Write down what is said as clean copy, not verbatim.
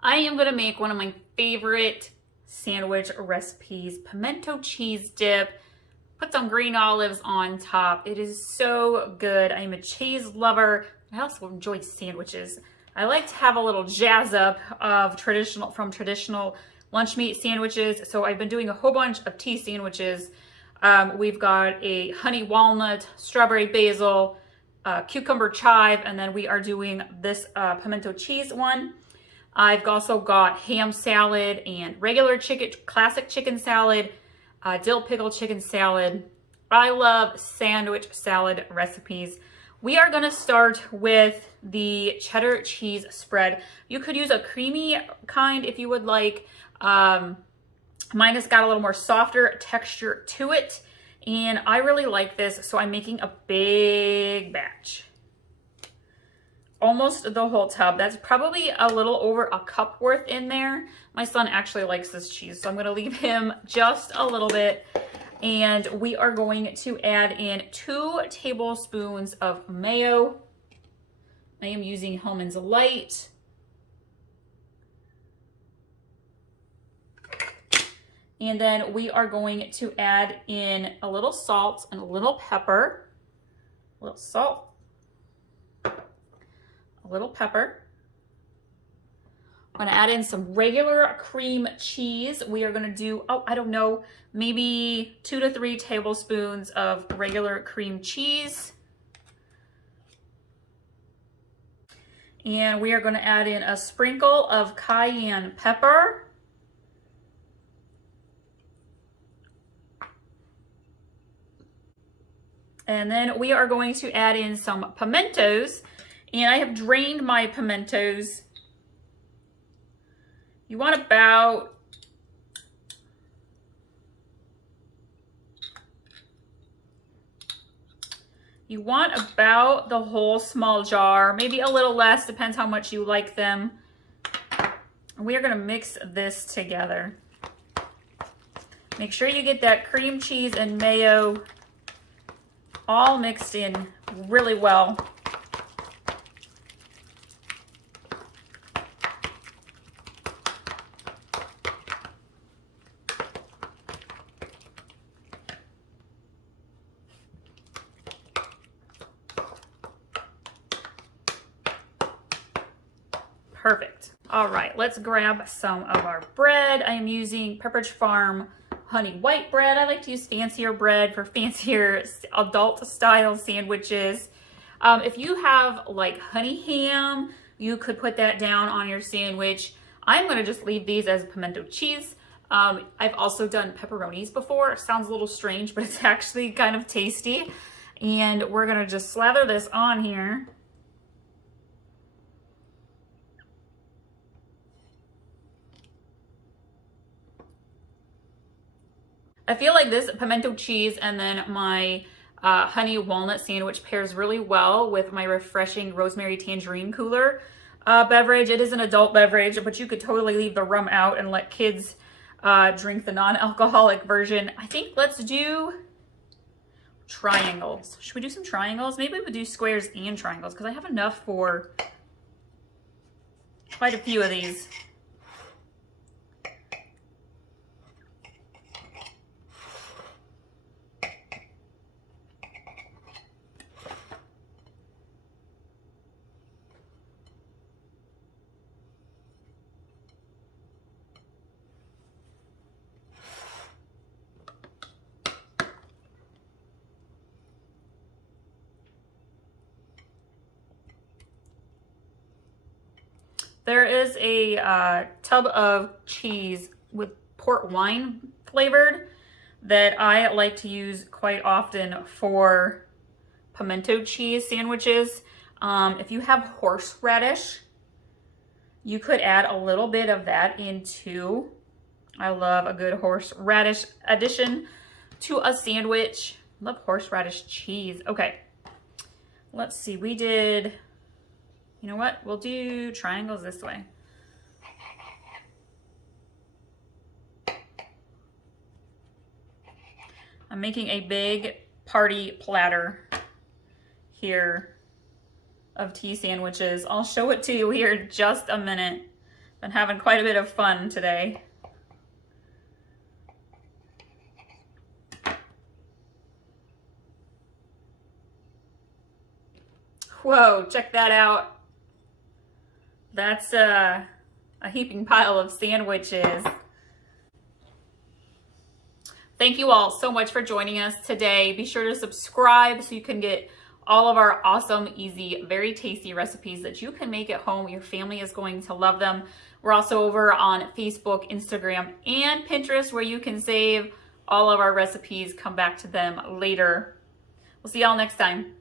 I am going to make one of my favorite sandwich recipes, pimento cheese dip. Put some green olives on top. It is so good. I am a cheese lover. I also enjoy sandwiches. I like to have a little jazz up of traditional lunch meat sandwiches. So I've been doing a whole bunch of tea sandwiches. We've got a honey walnut, strawberry basil, cucumber chive, and then we are doing this pimento cheese one. I've also got ham salad and regular chicken, classic chicken salad, dill pickle chicken salad. I love sandwich salad recipes. We are going to start with the cheddar cheese spread. You could use a creamy kind if you would like. Mine has got a little more softer texture to it, and I really like this, so I'm making a big batch. Almost the whole tub. That's probably a little over a cup worth in there. My son actually likes this cheese, so I'm going to leave him just a little bit. And we are going to add in 2 tablespoons of mayo. I am using Hellmann's Light. And then we are going to add in a little salt and a little pepper. A little salt. A little pepper. I'm going to add in some regular cream cheese. We are going to do, I don't know, maybe 2 to 3 tablespoons of regular cream cheese. And we are going to add in a sprinkle of cayenne pepper. And then we are going to add in some pimentos. And I have drained my pimentos. You want about the whole small jar, maybe a little less, depends how much you like them. We are going to mix this together. Make sure you get that cream cheese and mayo all mixed in really well. Perfect. All right, let's grab some of our bread. I am using Pepperidge Farm honey white bread. I like to use fancier bread for fancier adult style sandwiches. If you have like honey ham, you could put that down on your sandwich. I'm going to just leave these as pimento cheese. I've also done pepperonis before. It sounds a little strange, but it's actually kind of tasty. And we're going to just slather this on here. I feel like this pimento cheese and then my honey walnut sandwich pairs really well with my refreshing rosemary tangerine cooler beverage. It is an adult beverage, but you could totally leave the rum out and let kids drink the non-alcoholic version. I think let's do triangles. Should we do some triangles? Maybe we would do squares and triangles because I have enough for quite a few of these. There is a tub of cheese with port wine flavored that I like to use quite often for pimento cheese sandwiches. If you have horseradish, you could add a little bit of that into. I love a good horseradish addition to a sandwich. Love horseradish cheese. Okay, let's see. We did. You know what? We'll do triangles this way. I'm making a big party platter here of tea sandwiches. I'll show it to you here in just a minute. Been having quite a bit of fun today. Whoa, check that out. That's a heaping pile of sandwiches. Thank you all so much for joining us today. Be sure to subscribe so you can get all of our awesome, easy, very tasty recipes that you can make at home. Your family is going to love them. We're also over on Facebook, Instagram, and Pinterest where you can save all of our recipes, come back to them later. We'll see y'all next time.